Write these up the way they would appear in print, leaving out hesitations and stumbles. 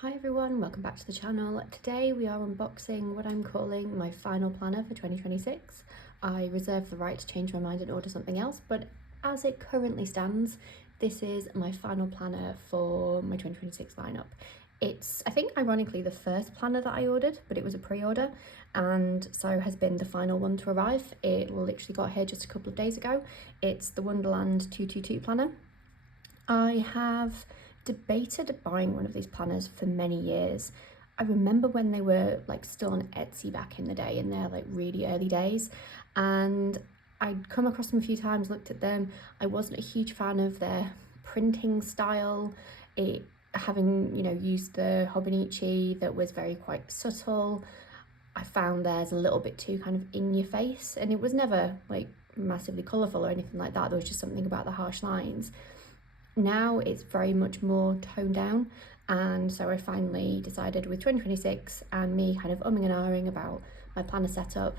Hi everyone, welcome back to the channel. Today we are unboxing what I'm calling my final planner for 2026. I reserve the right to change my mind and order something else, but as it currently stands, this is my final planner for my 2026 lineup. It's, I think, ironically the first planner that I ordered, but it was a pre-order, and so has been the final one to arrive. It literally got here just a couple of days ago. It's the Wonderland 222 planner. I have debated buying one of these planners for many years. I remember when they were still on Etsy back in the day, in their really early days, and I'd come across them a few times, looked at them. I wasn't a huge fan of their printing style, it having used the Hobonichi that was quite subtle. I found theirs a little bit too kind of in your face, and it was never massively colourful or anything like that. There was just something about the harsh lines. Now it's very much more toned down, and so I finally decided, with 2026 and me kind of umming and ahhing about my planner setup,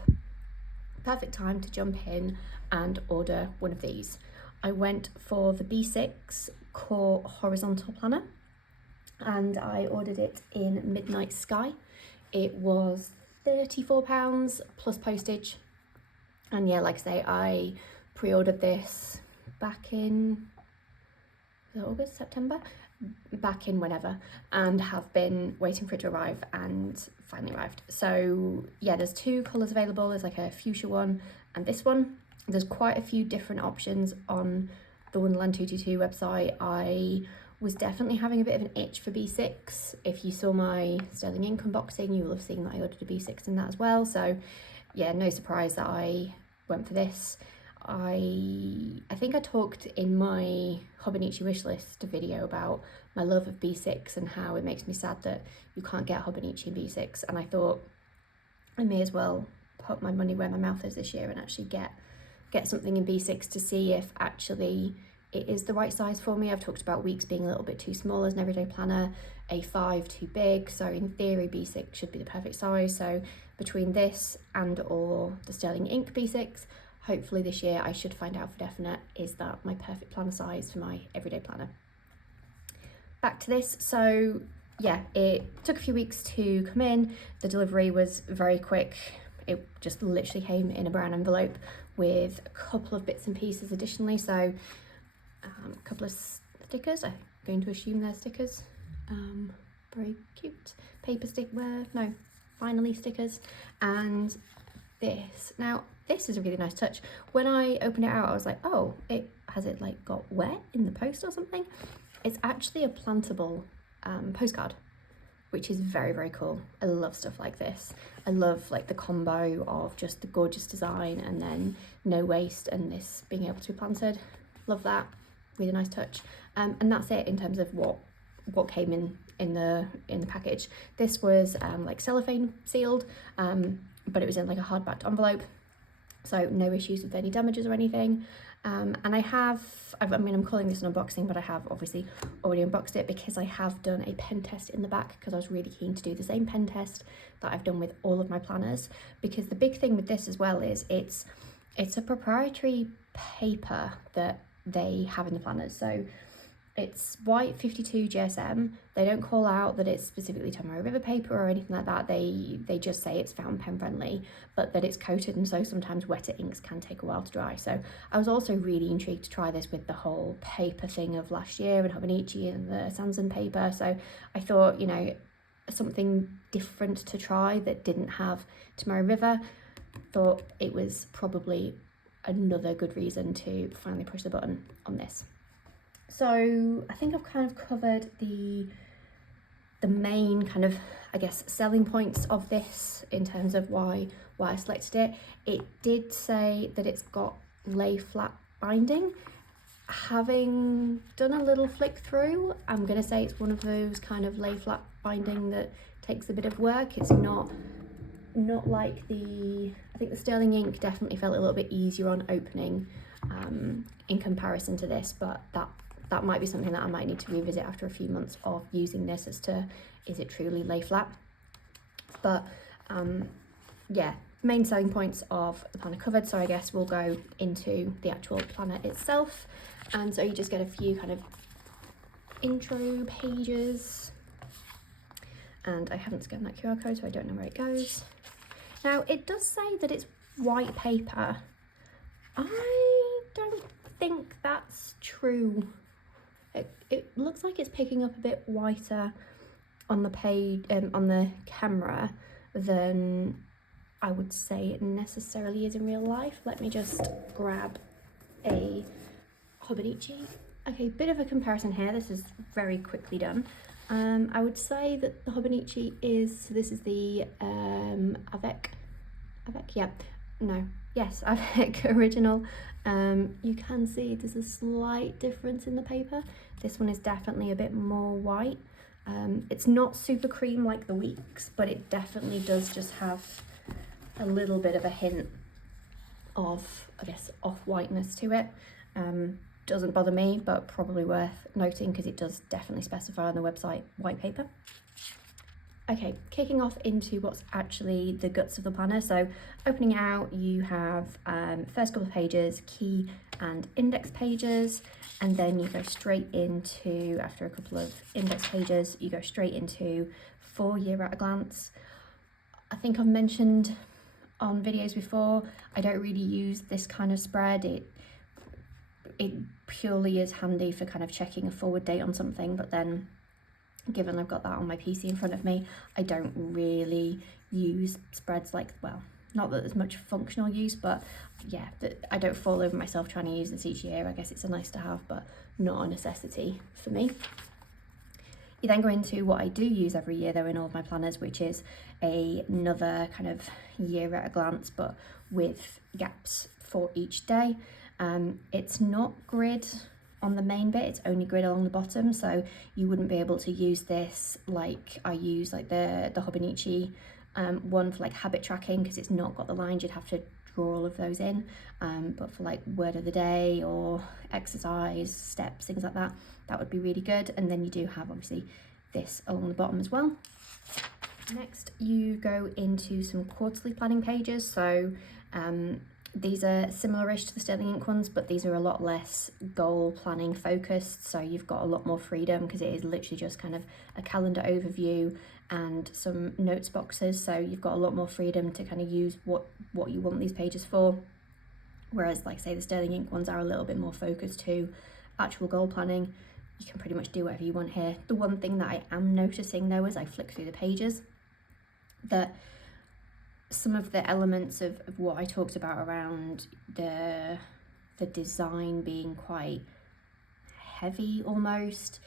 perfect time to jump in and order one of these. I went for the B6 Core Horizontal Planner, and I ordered it in Midnight Sky. It was £34 plus postage, and yeah, like I say, I pre-ordered this back in August, September, back in whenever, and have been waiting for it to arrive, and finally arrived. So yeah, there's two colours available. There's a fuchsia one and this one. There's quite a few different options on the Wonderland 222 website. I was definitely having a bit of an itch for B6. If you saw my Sterling Ink unboxing, you will have seen that I ordered a B6 in that as well. So yeah, no surprise that I went for this. I think I talked in my Hobonichi wishlist video about my love of B6 and how it makes me sad that you can't get Hobonichi in B6, and I thought I may as well put my money where my mouth is this year and actually get something in B6 to see if actually it is the right size for me. I've talked about weeks being a little bit too small as an everyday planner, A5 too big, so in theory B6 should be the perfect size. So between this and or the Sterling Ink B6, hopefully this year I should find out for definite, is that my perfect planner size for my everyday planner. Back to this. So yeah, it took a few weeks to come in. The delivery was very quick. It just literally came in a brown envelope with a couple of bits and pieces additionally. So a couple of stickers, I'm going to assume they're stickers. Very cute paper finally stickers, and this. Now this is a really nice touch. When I opened it out, I was like, oh, has it got wet in the post or something? It's actually a plantable postcard, which is very, very cool. I love stuff like this. I love the combo of just the gorgeous design and then no waste, and this being able to be planted. Love that. Really nice touch. And that's it in terms of what came in the package. This was cellophane sealed, but it was in a hardback envelope, so no issues with any damages or anything. And I'm calling this an unboxing, but I have obviously already unboxed it because I have done a pen test in the back, because I was really keen to do the same pen test that I've done with all of my planners. Because the big thing with this as well is it's a proprietary paper that they have in the planners. So it's white 52 GSM. They don't call out that it's specifically Tomoe River paper or anything like that. They just say it's fountain pen friendly, but that it's coated, and so sometimes wetter inks can take a while to dry. So I was also really intrigued to try this with the whole paper thing of last year and Hobonichi and the Sanzen paper. So I thought, something different to try that didn't have Tomoe River. Thought it was probably another good reason to finally push the button on this. So I think I've kind of covered the main kind of, I guess, selling points of this in terms of why I selected it. It did say that it's got lay flat binding. Having done a little flick through, I'm gonna say it's one of those kind of lay flat binding that takes a bit of work. It's not like I think the Sterling Ink definitely felt a little bit easier on opening in comparison to this, but that might be something that I might need to revisit after a few months of using this, as to, is it truly lay flat? But yeah, main selling points of the planner covered, so I guess we'll go into the actual planner itself. And so you just get a few kind of intro pages. and I haven't scanned that QR code, so I don't know where it goes. Now, it does say that it's white paper. I don't think that's true. It looks like it's picking up a bit whiter on the page, on the camera, than I would say it necessarily is in real life. Let me just grab a Hobonichi. Okay, bit of a comparison here. This is very quickly done. I would say that the Hobonichi is, so this is the Avec, yeah, no, yes, Avec original. You can see there's a slight difference in the paper. This one is definitely a bit more white. It's not super cream like the Weeks, but it definitely does just have a little bit of a hint of, I guess, off-whiteness to it. Doesn't bother me, but probably worth noting because it does definitely specify on the website white paper. Okay, kicking off into what's actually the guts of the planner. So opening out, you have first couple of pages, key and index pages, and then you go straight into, after a couple of index pages, you go straight into 4-year at a glance. I think I've mentioned on videos before, I don't really use this kind of spread. It purely is handy for kind of checking a forward date on something, but then given I've got that on my PC in front of me, I don't really use spreads like, well, not that there's much functional use, but yeah, I don't fall over myself trying to use this each year. I guess it's a nice to have, but not a necessity for me. You then go into what I do use every year though in all of my planners, which is another kind of year at a glance, but with gaps for each day. It's not grid on the main bit, it's only grid along the bottom, so you wouldn't be able to use this like I use like the Hobonichi one for like habit tracking, because it's not got the lines. You'd have to draw all of those in, but for like word of the day or exercise steps, things like that, that would be really good. And then you do have obviously this along the bottom as well. Next you go into some quarterly planning pages. So these are similar-ish to the Sterling Ink ones, but these are a lot less goal planning focused, so you've got a lot more freedom because it is literally just kind of a calendar overview and some notes boxes, so you've got a lot more freedom to kind of use what you want these pages for, whereas like say the Sterling Ink ones are a little bit more focused to actual goal planning. You can pretty much do whatever you want here. The one thing that I am noticing though as I flick through the pages, that some of the elements of what I talked about around the design being quite heavy almost,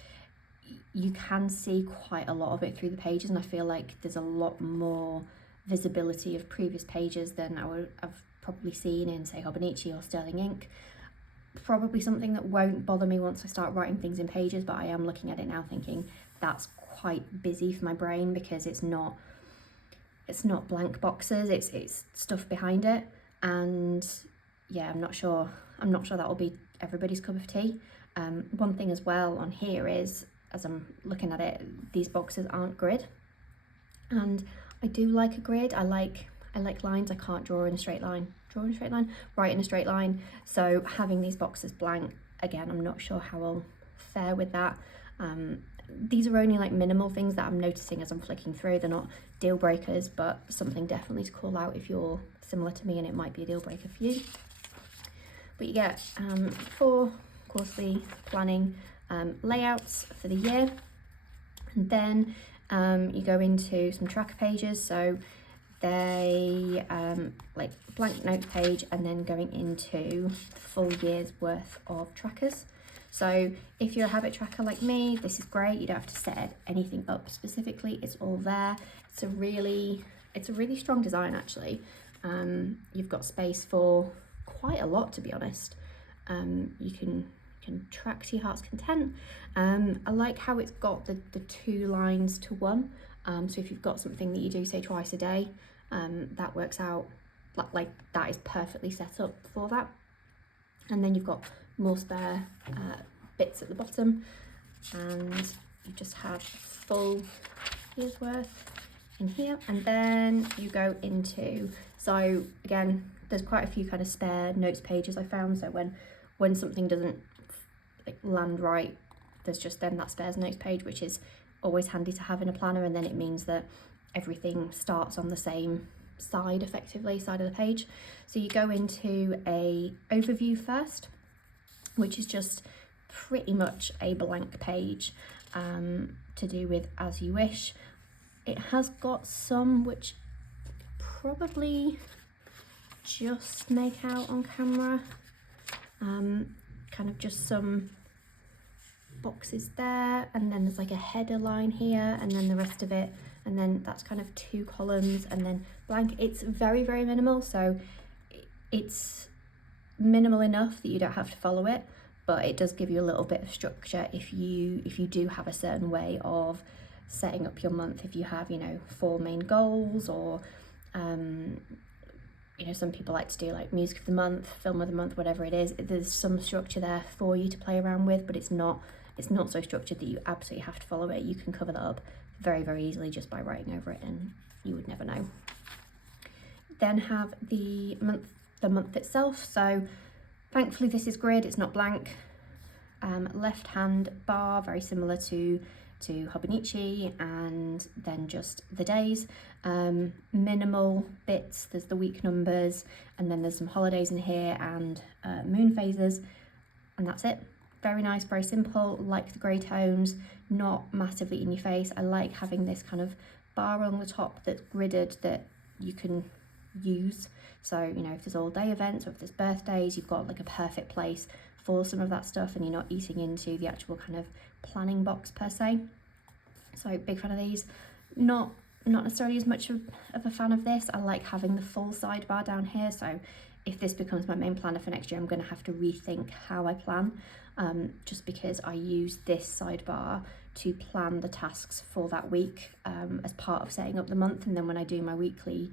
you can see quite a lot of it through the pages, and I feel like there's a lot more visibility of previous pages than I've probably seen in say Hobonichi or Sterling Ink. Probably something that won't bother me once I start writing things in pages, but I am looking at it now thinking that's quite busy for my brain because it's not blank boxes, it's stuff behind it, and yeah, I'm not sure that will be everybody's cup of tea. One thing as well on here is, as I'm looking at it, these boxes aren't grid, and I do like a grid. I like lines. I can't draw in a straight line, write in a straight line, so having these boxes blank, again, I'm not sure how I'll fare with that. These are only like minimal things that I'm noticing as I'm flicking through. They're not deal breakers, but something definitely to call out if you're similar to me and it might be a deal breaker for you. But you get 4 quarterly planning layouts for the year, and then you go into some tracker pages. So they like blank note page and then going into full year's worth of trackers. So if you're a habit tracker like me, this is great. You don't have to set anything up specifically. It's all there. It's a really strong design actually. You've got space for quite a lot, to be honest. You can track to your heart's content. I like how it's got the 2 lines to 1. So if you've got something that you do say twice a day, that works out like that is perfectly set up for that. And then you've got more spare bits at the bottom, and you just have full year's worth in here. And then you go into, so again, there's quite a few kind of spare notes pages I found, so when something doesn't like land right, there's just then that spares notes page, which is always handy to have in a planner, and then it means that everything starts on the same side, effectively, side of the page. So you go into a overview first, which is just pretty much a blank page to do with as you wish. It has got some which probably just make out on camera, kind of just some boxes there, and then there's like a header line here, and then the rest of it, and then that's kind of 2 columns, and then blank. It's very, very minimal, so it's minimal enough that you don't have to follow it, but it does give you a little bit of structure if you do have a certain way of setting up your month. If you have, you know, 4 main goals, or you know, some people like to do like music of the month, film of the month, whatever it is. There's some structure there for you to play around with, but it's not so structured that you absolutely have to follow it. You can cover that up very, very easily just by writing over it, and you would never know. Then have the month itself. So thankfully this is grid, it's not blank. Left hand bar, very similar to Hobonichi, and then just the days. Minimal bits, there's the week numbers, and then there's some holidays in here, and moon phases, and that's it. Very nice, very simple. Like the grey tones, not massively in your face. I like having this kind of bar on the top that's gridded that you can use. So, you know, if there's all day events or if there's birthdays, you've got like a perfect place for some of that stuff, and you're not eating into the actual kind of planning box per se. So big fan of these. Not necessarily as much of a fan of this. I like having the full sidebar down here, so if this becomes my main planner for next year, I'm going to have to rethink how I plan, just because I use this sidebar to plan the tasks for that week as part of setting up the month, and then when I do my weekly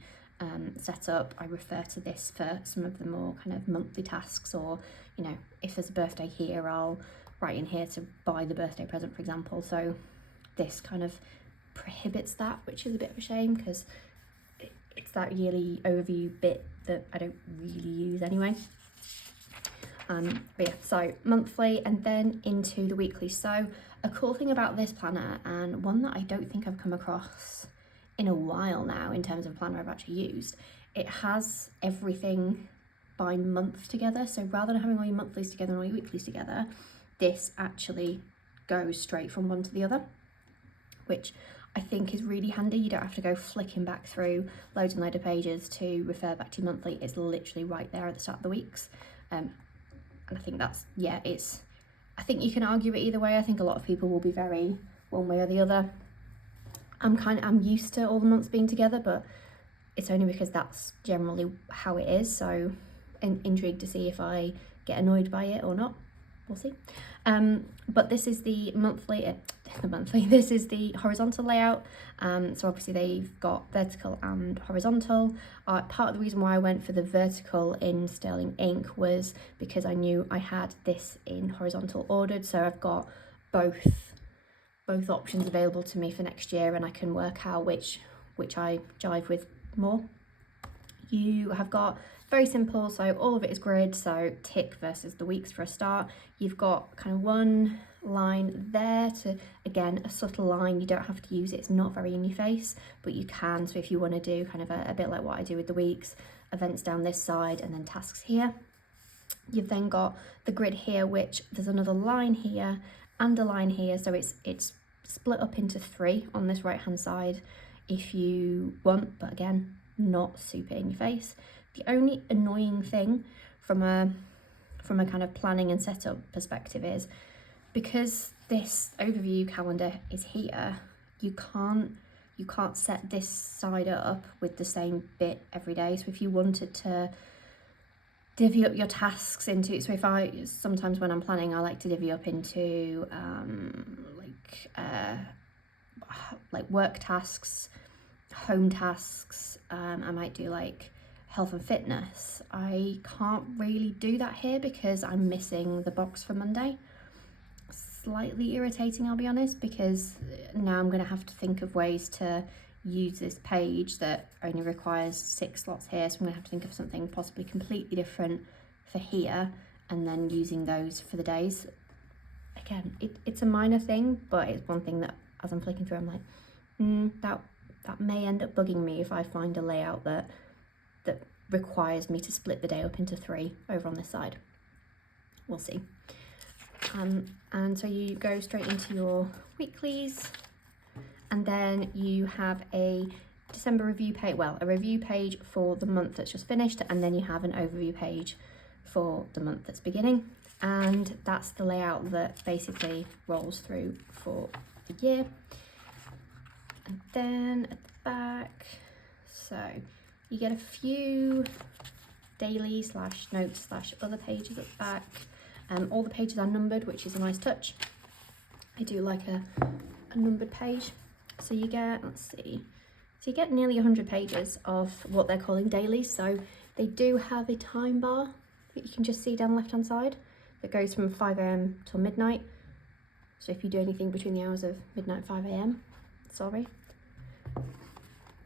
setup, I refer to this for some of the more kind of monthly tasks, or, you know, if there's a birthday here, I'll write in here to buy the birthday present, for example. So this kind of prohibits that, which is a bit of a shame, because it's that yearly overview bit that I don't really use anyway. But yeah, so monthly and then into the weekly. So a cool thing about this planner, and one that I don't think I've come across in a while now in terms of planner I've actually used, it has everything by month together. So rather than having all your monthlies together and all your weeklies together, this actually goes straight from one to the other, which I think is really handy. You don't have to go flicking back through loads and loads of pages to refer back to your monthly. It's literally right there at the start of the weeks. And I think that's, yeah, I think you can argue it either way. I think a lot of people will be very one way or the other. I'm used to all the months being together, but it's only because that's generally how it is. So intrigued to see if I get annoyed by it or not. We'll see. But this is the monthly, this is the horizontal layout. So obviously they've got vertical and horizontal. Part of the reason why I went for the vertical in sterling ink was because I knew I had this in horizontal ordered. So I've got both options available to me for next year, and I can work out which I jive with more. You have got very simple, so all of it is grid, so tick versus the weeks for a start. You've got kind of one line there to, again, a subtle line. You don't have to use it, it's not very in your face, but you can. So if you want to do kind of a bit like what I do with the weeks, events down this side and then tasks here. You've then got the grid here, which there's another line here and a line here, so it's split up into 3 on this right hand side if you want, but again, not super in your face. The only annoying thing from a kind of planning and setup perspective is, because this overview calendar is here, you can't set this side up with the same bit every day. So if you wanted to divvy up your tasks into, so sometimes when I'm planning, I like to divvy up into like work tasks, home tasks. I might do like health and fitness. I can't really do that here because I'm missing the box for Monday. Slightly irritating, I'll be honest, because now I'm going to have to think of ways to use this page that only requires 6 slots here, so I'm going to have to think of something possibly completely different for here, and then using those for the days. Again, it's a minor thing, but it's one thing that as I'm flicking through, I'm like, that may end up bugging me if I find a layout that requires me to split the day up into 3 over on this side. We'll see. And so you go straight into your weeklies, and then you have a December review page, well, a review page for the month that's just finished, and then you have an overview page for the month that's beginning. And that's the layout that basically rolls through for the year. And then at the back, so you get a few daily / notes / other pages at the back. All the pages are numbered, which is a nice touch. I do like a numbered page. So you get, let's see, so you get nearly 100 pages of what they're calling dailies. So they do have a time bar that you can just see down the left hand side that goes from 5 AM till midnight. So if you do anything between the hours of midnight and 5 AM, sorry.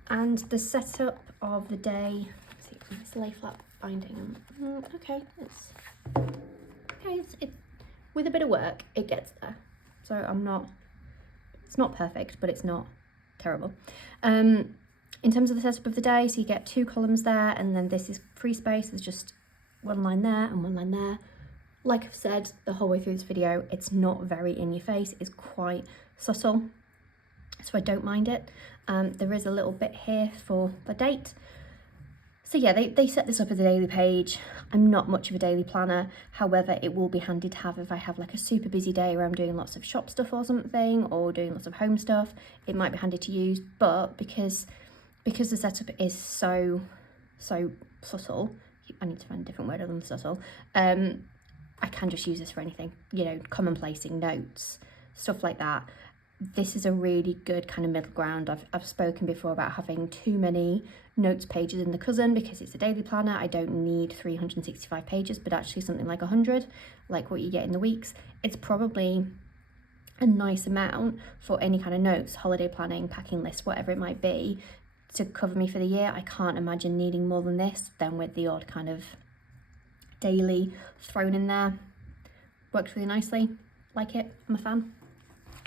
And the setup of the day, let's see, it's lay flat binding. Okay, with a bit of work, it gets there. So it's not perfect, but it's not terrible. In terms of the setup of the day, so you get 2 columns there, and then this is free space. There's just 1 line there and 1 line there. Like I've said the whole way through this video, it's not very in your face. It's quite subtle, so I don't mind it. There is a little bit here for the date. So yeah, they set this up as a daily page. I'm not much of a daily planner. However, it will be handy to have if I have like a super busy day where I'm doing lots of shop stuff or something, or doing lots of home stuff. It might be handy to use, but because the setup is so subtle, I need to find a different word other than subtle, I can just use this for anything, you know, common placing, notes, stuff like that. This is a really good kind of middle ground. I've spoken before about having too many notes pages in the cousin because it's a daily planner. I don't need 365 pages, but actually something like 100, like what you get in the weeks. It's probably a nice amount for any kind of notes, holiday planning, packing list, whatever it might be, to cover me for the year. I can't imagine needing more than this, then with the odd kind of daily thrown in there. Works really nicely, like it, I'm a fan.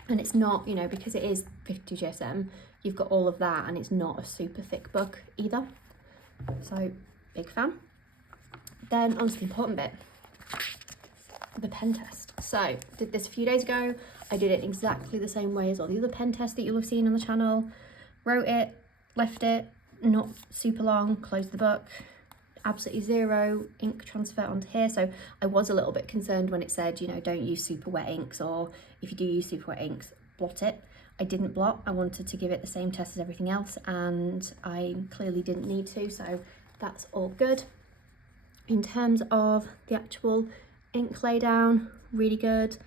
And it's not, you know, because it is 52 GSM, you've got all of that, and it's not a super thick book either. So, big fan. Then on to the important bit, the pen test. So, did this a few days ago. I did it exactly the same way as all the other pen tests that you'll have seen on the channel. Wrote it, left it, not super long, closed the book. Absolutely 0 ink transfer onto here. So I was a little bit concerned when it said, you know, don't use super wet inks, or if you do use super wet inks, blot it. I didn't blot. I wanted to give it the same test as everything else, and I clearly didn't need to, so that's all good. In terms of the actual ink laydown, really good.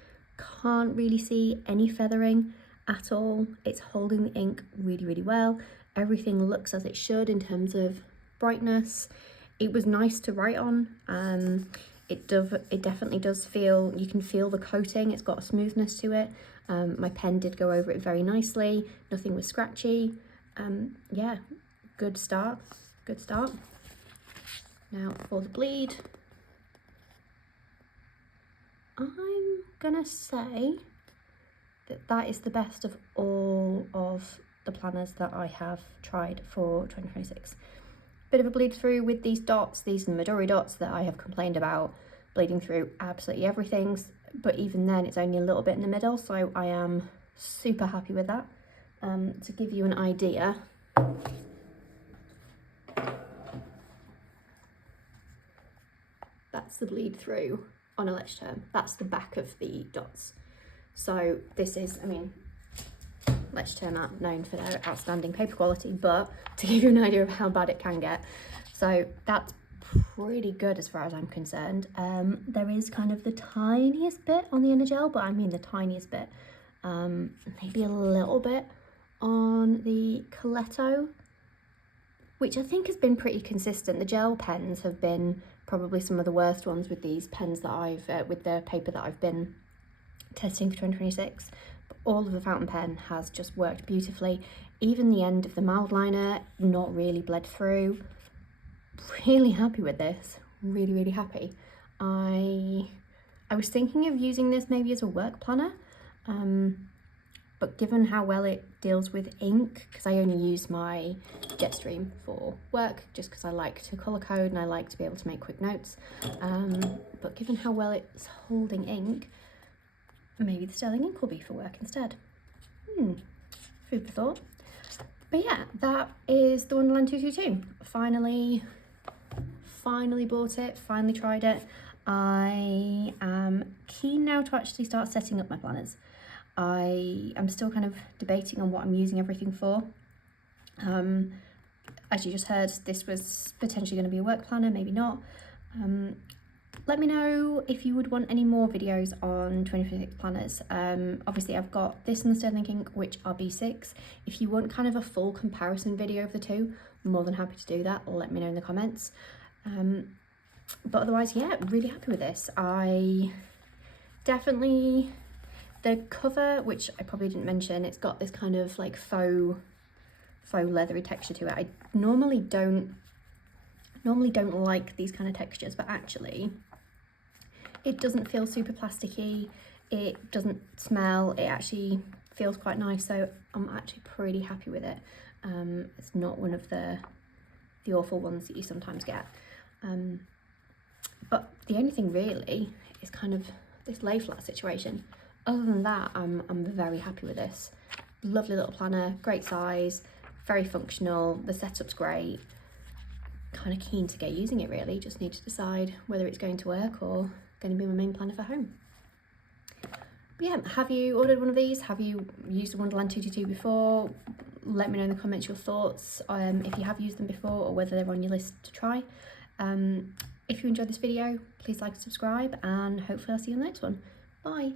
Can't really see any feathering at all. It's holding the ink really well. Everything looks as it should in terms of brightness. It was nice to write on. It definitely does feel, you can feel the coating. It's got a smoothness to it. My pen did go over it very nicely. Nothing was scratchy. Yeah, good start. Now for the bleed. I'm gonna say that is the best of all of the planners that I have tried for 2026. Bit of a bleed through with these dots. These are the Midori dots that I have complained about bleeding through absolutely everything, but even then it's only a little bit in the middle, so I am super happy with that. To give you an idea, that's the bleed through on a ledge term. That's the back of the dots. So this is, I mean, ledge term aren't known for their outstanding paper quality, but to give you an idea of how bad it can get. So that's pretty good as far as I'm concerned. There is kind of the tiniest bit on the inner gel, but I mean the tiniest bit. Maybe a little bit on the Coletto, which I think has been pretty consistent. The gel pens have been probably some of the worst ones with these pens that I've, with the paper that I've been testing for 2026. All of the fountain pen has just worked beautifully. Even the end of the mild liner, not really bled through. Really happy with this. Really happy. I was thinking of using this maybe as a work planner, but given how well it deals with ink, because I only use my Jetstream for work, just because I like to colour code and I like to be able to make quick notes, but given how well it's holding ink, maybe the sterling ink will be for work instead. Food for thought. But yeah, that is the Wonderland 222. Finally bought it, finally tried it. I am keen now to actually start setting up my planners. I am still kind of debating on what I'm using everything for. As you just heard, this was potentially going to be a work planner, maybe not. Let me know if you would want any more videos on 2026 planners. Obviously I've got this and the sterling ink, which are B6. If you want kind of a full comparison video of the two, I'm more than happy to do that. Let me know in the comments. But otherwise, yeah, really happy with this. I definitely, the cover, which I probably didn't mention, it's got this kind of like faux leathery texture to it. I normally don't like these kind of textures, but actually it doesn't feel super plasticky, it doesn't smell, it actually feels quite nice, so I'm actually pretty happy with it. It's not one of the awful ones that you sometimes get. But the only thing really is kind of this lay flat situation. Other than that, I'm very happy with this. Lovely little planner, great size, very functional, the setup's great. Kind of keen to get using it really, just need to decide whether it's going to work or going to be my main planner for home. But yeah, have you ordered one of these? Have you used the Wonderland 222 before? Let me know in the comments your thoughts, if you have used them before or whether they're on your list to try. If you enjoyed this video, please like and subscribe, and hopefully I'll see you in the next one. Bye!